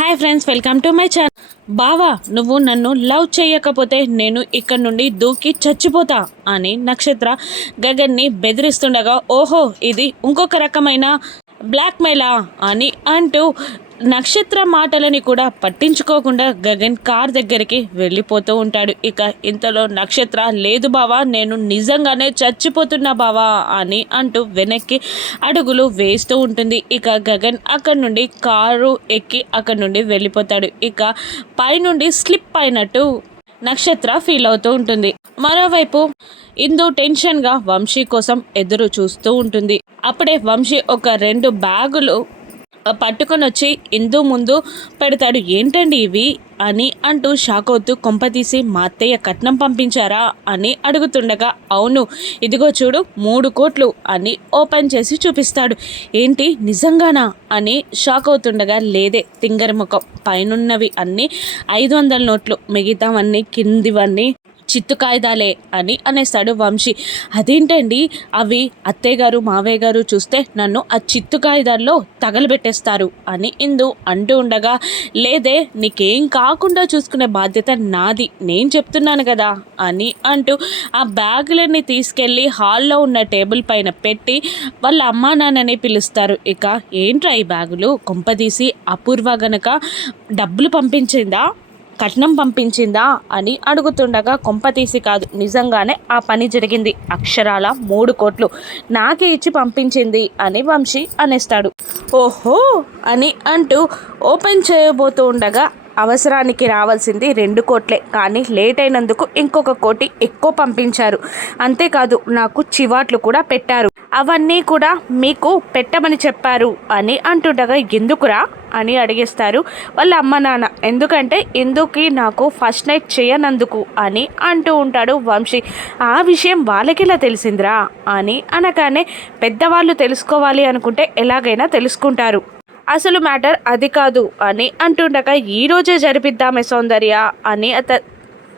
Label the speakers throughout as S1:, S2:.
S1: Hi friends welcome to my channel బావా నువ్వు నన్ను లవ్ చేయకపోతే నేను ఇక్కడ నుండి దూకి చచ్చిపోతా అని నక్షత్ర గగన్ని బెదిరిస్తుండగా ఓహో ఇది ఇంకొక రకమైన బ్లాక్మెయిలా అని అంటూ నక్షత్ర మాటలని కూడా పట్టించుకోకుండా గగన్ కార్ దగ్గరికి వెళ్ళిపోతూ ఉంటాడు. ఇక ఇంతలో నక్షత్ర లేదు బావా నేను నిజంగానే చచ్చిపోతున్నా బావా అని అంటూ వెనక్కి అడుగులు వేస్తూ ఉంటుంది. ఇక గగన్ అక్కడ నుండి కారు ఎక్కి అక్కడి నుండి వెళ్ళిపోతాడు. ఇక పైనుండి స్లిప్ అయినట్టు నక్షత్ర ఫీల్ అవుతూ ఉంటుంది. మరోవైపు ఇందు టెన్షన్గా వంశీ కోసం ఎదురు చూస్తూ ఉంటుంది. అప్పుడే వంశీ ఒక రెండు బ్యాగులు పట్టుకొని వచ్చి ఇందు ముందు పెడతాడు. ఏంటండి ఇవి? అని అంటూ షాక్ అవుతూ కొంపతీసి మా అత్తయ్య కట్నం పంపించారా? అని అడుగుతుండగా అవును. ఇదిగో చూడు మూడు కోట్లు అని ఓపెన్ చేసి చూపిస్తాడు. ఏంటి? నిజంగానా? అని షాక్ అవుతుండగా లేదే తింగర ముఖం. పైనున్నవి అన్నీ ఐదు వందల నోట్లు. మిగతావన్నీ కిందివన్నీ చిత్తు కాగితాలే అని అనేస్తాడు వంశీ. అదేంటండి? అవి అత్తయ్య గారు మావయ్య గారు చూస్తే నన్ను ఆ చిత్తు కాగితాల్లో తగలబెట్టేస్తారు అని ఇందు అంటూ ఉండగా లేదే నీకేం కాకుండా చూసుకునే బాధ్యత నాది. నేను చెప్తున్నాను కదా అని అంటూ ఆ బ్యాగులన్నీ తీసుకెళ్ళి హాల్లో ఉన్న టేబుల్ పైన పెట్టి వాళ్ళ అమ్మా నాన్నని పిలుస్తారు. ఇక ఏంట్రా ఈ బ్యాగులు? కొంపదీసి అపూర్వ గనక డబ్బులు పంపించిందా? కట్నం పంపించిందా అని అడుగుతుండగా కొంపతీసి కాదు నిజంగానే ఆ పని జరిగింది. అక్షరాల మూడు కోట్లు నాకే ఇచ్చి పంపించింది అని వంశీ అనేస్తాడు. ఓహో అని అంటూ ఓపెన్ చేయబోతూ ఉండగా అవసరానికి రావాల్సింది రెండు కోట్లే కానీ లేట్ అయినందుకు ఇంకొక కోటి ఎక్కువ పంపించారు. అంతేకాదు నాకు చివాట్లు కూడా పెట్టారు. అవన్నీ కూడా మీకు పెట్టమని చెప్పారు అని అంటుండగా ఎందుకురా? అని అడిగేస్తారు. వాళ్ళ అమ్మ నాన్న ఎందుకంటే ఎందుకు నాకు ఫస్ట్ నైట్ చేయనందుకు అని అంటూ ఉంటాడు వంశీ. ఆ విషయం వాళ్ళకిలా తెలిసిందిరా? అని అనగానే పెద్దవాళ్ళు తెలుసుకోవాలి అనుకుంటే ఎలాగైనా తెలుసుకుంటారు. అసలు మ్యాటర్ అది కాదు అని అంటుండగా ఈరోజే జరిపిద్దామే సౌందర్య అని అత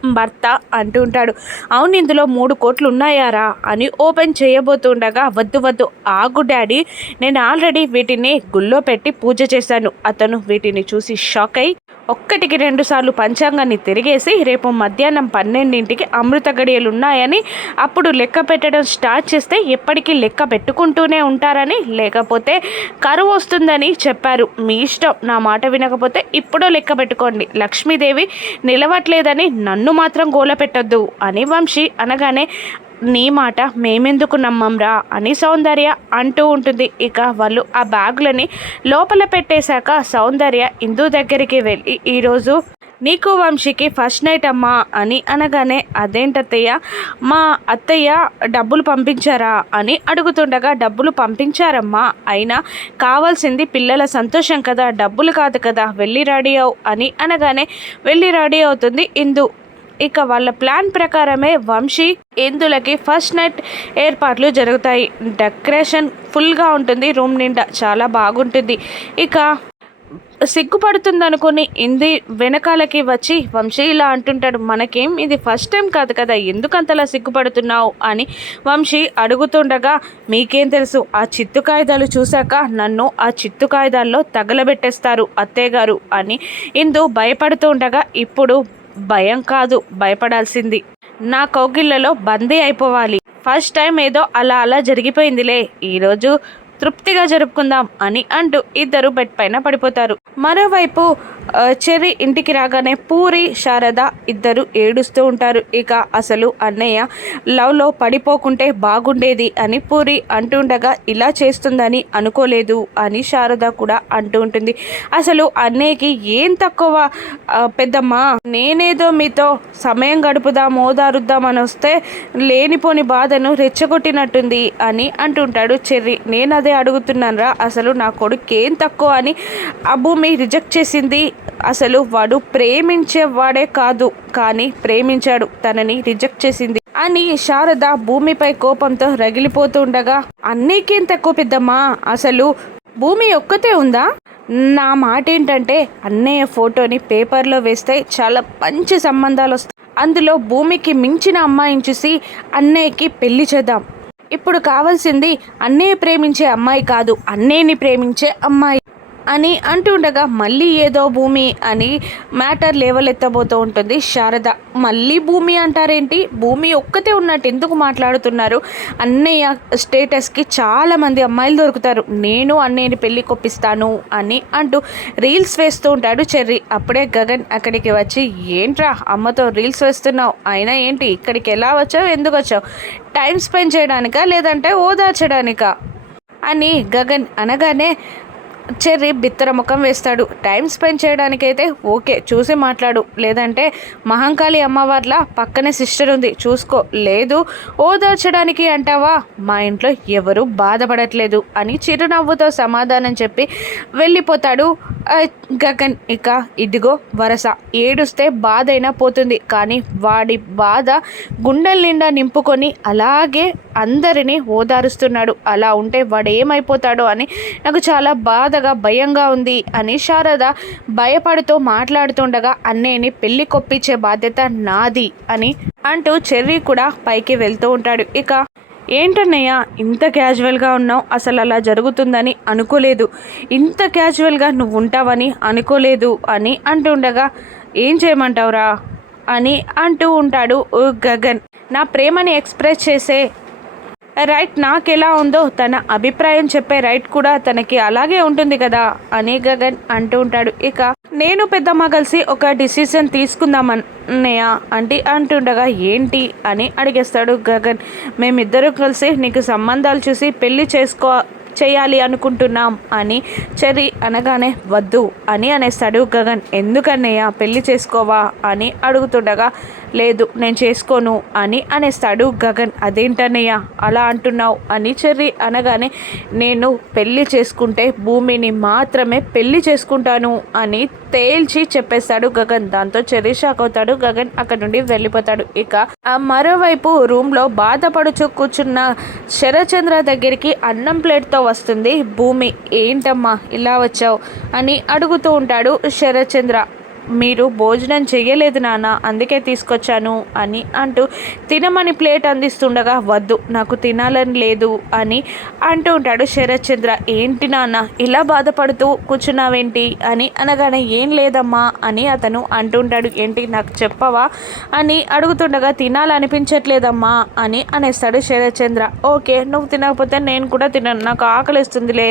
S1: భర్త అంటూ ఉంటాడు. అవును ఇందులో మూడు కోట్లు ఉన్నాయారా అని ఓపెన్ చేయబోతుండగా వద్దు వద్దు ఆగు డాడీ. నేను ఆల్రెడీ వీటిని గుళ్ళో పెట్టి పూజ చేశాను. అతను వీటిని చూసి షాక్ అయి ఒక్కటికి రెండుసార్లు పంచాంగాన్ని తిరిగేసి రేపు మధ్యాహ్నం పన్నెండింటికి అమృత గడియలు ఉన్నాయని అప్పుడు లెక్క పెట్టడం స్టార్ట్ చేస్తే ఎప్పటికీ లెక్క పెట్టుకుంటూనే ఉంటారని లేకపోతే కరువు వస్తుందని చెప్పారు. మీ ఇష్టం. నా మాట వినకపోతే ఇప్పుడో లెక్క పెట్టుకోండి. లక్ష్మీదేవి నిలవట్లేదని నన్ను మాత్రం గోల పెట్టొద్దు అని వంశీ అనగానే నీ మాట మేమెందుకు నమ్మంరా అని సౌందర్య అంటూ ఉంటుంది. ఇక వాళ్ళు ఆ బ్యాగులని లోపల పెట్టేశాక సౌందర్య ఇందు దగ్గరికి వెళ్ళి ఈరోజు నీకు వంశీకి ఫస్ట్ నైట్ అమ్మా అని అనగానే అదేంటత్తయ్య? మా అత్తయ్య డబ్బులు పంపించారా? అని అడుగుతుండగా డబ్బులు పంపించారమ్మా. అయినా కావాల్సింది పిల్లల సంతోషం కదా డబ్బులు కాదు కదా వెళ్ళి రెడీ అవు అని అనగానే వెళ్ళి రెడీ అవుతుంది ఇందు. ఇక వాళ్ళ ప్లాన్ ప్రకారమే వంశీ ఇందులకి ఫస్ట్ నైట్ ఏర్పాట్లు జరుగుతాయి. డెకరేషన్ ఫుల్గా ఉంటుంది రూమ్ నిండా చాలా బాగుంటుంది. ఇక సిగ్గుపడుతుందనుకుని ఇంది వెనకాలకి వచ్చి వంశీ ఇలా అంటుంటాడు మనకేం ఇది ఫస్ట్ టైం కాదు కదా ఎందుకంతలా సిగ్గుపడుతున్నావు? అని వంశీ అడుగుతుండగా మీకేం తెలుసు ఆ చిత్తు కాగితాలు చూశాక నన్ను ఆ చిత్తు కాగితాల్లో తగలబెట్టేస్తారు అత్తయ్య గారు అని ఇందు భయపడుతూ ఉండగా ఇప్పుడు భయం కాదు భయపడాల్సింది. నా కౌగిళ్ళలో బందీ అయిపోవాలి. ఫస్ట్ టైం ఏదో అలా అలా జరిగిపోయిందిలే. ఈరోజు తృప్తిగా జరుపుకుందాం అని అంటూ ఇద్దరు బెడ్ పైన పడిపోతారు. మరోవైపు చెర్రీ ఇంటికి రాగానే పూరి శారద ఇద్దరు ఏడుస్తూ ఉంటారు. ఇక అసలు అన్నయ్య లవ్లో పడిపోకుంటే బాగుండేది అని పూరి అంటుండగా ఇలా చేస్తుందని అనుకోలేదు అని శారద కూడా అంటూ ఉంటుంది. అసలు అన్నయ్యకి ఏం తక్కువ? పెద్దమ్మా నేనేదో మీతో సమయం గడుపుదాం ఓదారుద్దామని వస్తే లేనిపోని బాధను రెచ్చగొట్టినట్టుంది అని అంటుంటాడు చెర్రి. నేను అదే అడుగుతున్నానురా అసలు నా కొడుకు ఏం తక్కువ అని ఆ భూమి రిజెక్ట్ చేసింది అసలు వాడు ప్రేమించేవాడే కాదు కానీ ప్రేమించాడు తనని రిజెక్ట్ చేసింది. అని శారద భూమిపై కోపంతో రగిలిపోతుండగా అన్నీకేం తక్కువ పెద్దమ్మా అసలు భూమి ఒక్కతే ఉందా? నా మాట ఏంటంటే అన్నయ్య ఫోటోని పేపర్లో వేస్తే చాలా మంచి సంబంధాలు వస్తాయి. అందులో భూమికి మించిన అమ్మాయిని చూసి అన్నయ్యకి పెళ్ళి చేద్దాం. ఇప్పుడు కావాల్సింది అన్నయ్య ప్రేమించే అమ్మాయి కాదు అన్నయ్యని ప్రేమించే అమ్మాయి. అని అంటుండగా మళ్ళీ ఏదో భూమి అని మ్యాటర్ లేవలెత్తబోతూ ఉంటుంది. శారద మళ్ళీ భూమి అంటారేంటి? భూమి ఒక్కతే ఉన్నట్టు ఎందుకు మాట్లాడుతున్నారు? అన్నయ్య స్టేటస్కి చాలామంది అమ్మాయిలు దొరుకుతారు. నేను అన్నయ్యని పెళ్ళి కొప్పిస్తాను అని అంటూ రీల్స్ వేస్తూ ఉంటాడు చెర్రీ. అప్పుడే గగన్ అక్కడికి వచ్చి ఏంట్రా అమ్మతో రీల్స్ వేస్తున్నావు? అయినా ఏంటి? ఇక్కడికి ఎలా వచ్చావు? ఎందుకు వచ్చావు? టైం స్పెండ్ చేయడానికా? లేదంటే ఓదార్చడానికా? అని గగన్ అనగానే చెర్రీ బిత్తర ముఖం వేస్తాడు. టైం స్పెండ్ చేయడానికైతే ఓకే చూసి మాట్లాడు. లేదంటే మహంకాళి అమ్మవార్ల పక్కనే సిస్టర్ ఉంది చూసుకో. లేదు ఓదార్చడానికి అంటావా? మా ఇంట్లో ఎవరు బాధపడట్లేదు అని చిరునవ్వుతో సమాధానం చెప్పి వెళ్ళిపోతాడు. గగన్ ఇక ఇదిగో వరస. ఏడుస్తే బాధ అయినా పోతుంది కానీ వాడి బాధ గుండెల నిండా నింపుకొని అలాగే అందరినీ ఓదారుస్తున్నాడు. అలా ఉంటే వాడు ఏమైపోతాడో అని నాకు చాలా బాధ శారదగా భయంగా ఉంది అని శారద భయపడుతూ మాట్లాడుతుండగా అన్నయ్యని పెళ్ళి కొప్పించే బాధ్యత నాది అని అంటూ చెర్రీ కూడా పైకి వెళ్తూ ఉంటాడు. ఇక ఏంటన్నయ్య ఇంత క్యాజువల్గా ఉన్నావు అసలు అలా జరుగుతుందని అనుకోలేదు. ఇంత క్యాజువల్గా నువ్వు ఉంటావని అనుకోలేదు అని అంటుండగా ఏం చేయమంటావురా? అని అంటూ ఉంటాడు ఓ గగన్. నా ప్రేమని ఎక్స్ప్రెస్ చేసే రైట్ నాకు ఎలా ఉందో తన అభిప్రాయం చెప్పే రైట్ కూడా తనకి అలాగే ఉంటుంది కదా అని గగన్ అంటూ ఉంటాడు. ఇక నేను పెద్దమ్మ కలిసి ఒక డిసిజన్ తీసుకుందామన్నయ్య అంటే అంటుండగా ఏంటి? అని అడిగేస్తాడు గగన్. మేమిద్దరూ కలిసి నీకు సంబంధాలు చూసి పెళ్ళి చేసుకో చేయాలి అనుకుంటున్నాం అని చెర్రీ అనగానే వద్దు అని అనేస్తాడు గగన్. ఎందుకన్నయ్య పెళ్ళి చేసుకోవా? అని అడుగుతుండగా లేదు నేను చేసుకోను అని అనేస్తాడు గగన్. అదేంటన్నయ్య అలా అంటున్నావు? అని చెర్రి అనగానే నేను పెళ్ళి చేసుకుంటే భూమిని మాత్రమే పెళ్ళి చేసుకుంటాను అని తేల్చి చెప్పేస్తాడు గగన్. దాంతో చెర్రీ షాక్ అవుతాడు. గగన్ అక్కడ నుండి వెళ్ళిపోతాడు. ఇక ఆ మరోవైపు రూమ్లో బాధపడుచు కూర్చున్న శరచంద్ర దగ్గరికి అన్నం ప్లేట్తో వస్తుంది. భూమి ఏంటమ్మా ఇలా వచ్చావు? అని అడుగుతూ ఉంటాడు శరచంద్ర మీరు భోజనం చెయ్యలేదు నాన్న అందుకే తీసుకొచ్చాను అని అంటూ తినమని ప్లేట్ అందిస్తుండగా వద్దు నాకు తినాలని లేదు అని అంటూ ఉంటాడు శరత్చంద్ర. ఏంటి నాన్న ఇలా బాధపడుతూ కూర్చున్నావేంటి అని అనగానే ఏం లేదమ్మా అని అతను అంటుంటాడు ఏంటి నాకు చెప్పవా అని అడుగుతుండగా తినాలనిపించట్లేదమ్మా అని అనేస్తాడు శరత్చంద్ర. ఓకే నువ్వు తినకపోతే నేను కూడా తినను నాకు ఆకలిస్తుందిలే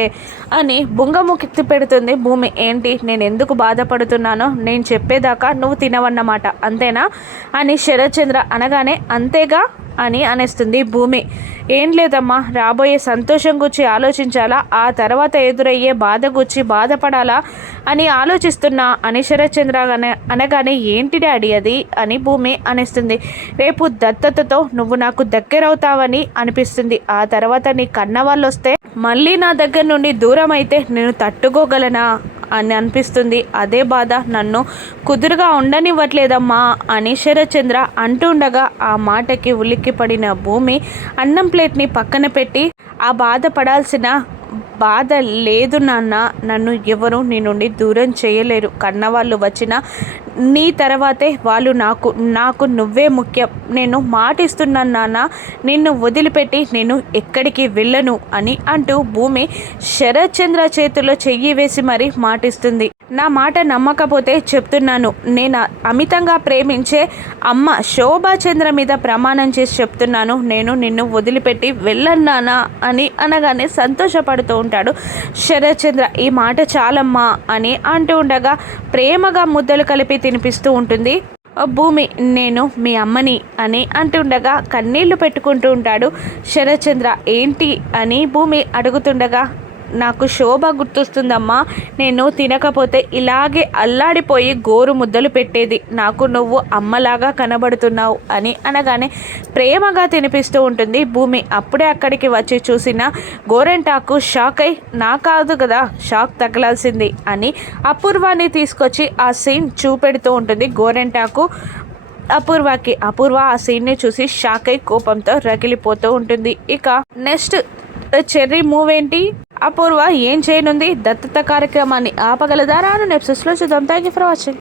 S1: అని బుంగముకి పెడుతుంది భూమి. ఏంటి నేను ఎందుకు బాధపడుతున్నానో నేను చెప్పేదాకా నువ్వు తినవన్నమాట అంతేనా? అని శరత్చంద్ర అనగానే అంతేగా అని అనేస్తుంది భూమి. ఏం లేదమ్మా రాబోయే సంతోషం గురించి ఆలోచించాలా? ఆ తర్వాత ఎదురయ్యే బాధ గురించి బాధపడాలా? అని ఆలోచిస్తున్నా అని శరత్చంద్ర అనగానే ఏంటి డాడీ అది? అని భూమి అనేస్తుంది. రేపు దత్తతతో నువ్వు నాకు దగ్గరవుతావని అనిపిస్తుంది. ఆ తర్వాత నీ కన్న వాళ్ళు వస్తే మళ్ళీ నా దగ్గర నుండి దూరం అయితే నేను తట్టుకోగలనా? అని అనిపిస్తుంది. అదే బాధ నన్ను కుదురుగా ఉండనివ్వట్లేదమ్మా అని శరచంద్ర అంటుండగా ఆ మాటకి ఉలిక్కిపడిన భూమి అన్నం ప్లేట్ని పక్కన పెట్టి ఆ బాధపడాల్సిన బాధ లేదు నాన్న. నన్ను ఎవరు నీ నుండి దూరం చేయలేరు. కన్నవాళ్ళు వచ్చిన నీ తర్వాతే వాళ్ళు నాకు నాకు నువ్వే ముఖ్యం. నేను మాటిస్తున్నాను నాన్న. నిన్ను వదిలిపెట్టి నేను ఎక్కడికి వెళ్ళను అని అంటూ భూమి శరత్చంద్ర చేతిలో చెయ్యి వేసి మరీ మాటిస్తుంది. నా మాట నమ్మకపోతే చెప్తున్నాను. నేను అమితంగా ప్రేమించే అమ్మ శోభాచంద్ర మీద ప్రమాణం చేసి చెప్తున్నాను. నేను నిన్ను వదిలిపెట్టి వెళ్ళన్నానా అని అనగానే సంతోషపడుతూ ఉంటాడు శరత్చంద్ర. ఈ మాట చాలమ్మా అని అంటూ ఉండగా ప్రేమగా ముద్దలు కలిపి తినిపిస్తూ ఉంటుంది. "ఓ భూమి నేను మీ అమ్మని అని అంటుండగా కన్నీళ్ళు పెట్టుకుంటూ ఉంటాడు శరత్చంద్ర. ఏంటి అని భూమి అడుగుతుండగా నాకు శోభ గుర్తొస్తుందమ్మా. నేను తినకపోతే ఇలాగే అల్లాడిపోయి గోరు ముద్దలు పెట్టేది. నాకు నువ్వు అమ్మలాగా కనబడుతున్నావు అని అనగానే ప్రేమగా తినిపిస్తూ ఉంటుంది భూమి. అప్పుడే అక్కడికి వచ్చి చూసిన గోరెంటాకు షాక్ అయి నా కాదు కదా షాక్ తగలాల్సింది అని అపూర్వాన్ని తీసుకొచ్చి ఆ సీన్ చూపెడుతూ ఉంటుంది గోరెంటాకు అపూర్వకి. అపూర్వ ఆ సీన్ని చూసి షాక్ అయి కోపంతో రగిలిపోతూ ఉంటుంది. ఇక నెక్స్ట్ చెర్రీ మూవ్ ఏంటి? అపూర్వ ఏం చేయనుంది? దత్తత కార్యక్రమాన్ని ఆపగలదారా అని నెప్సెస్లో చూద్దాం. Thank you for watching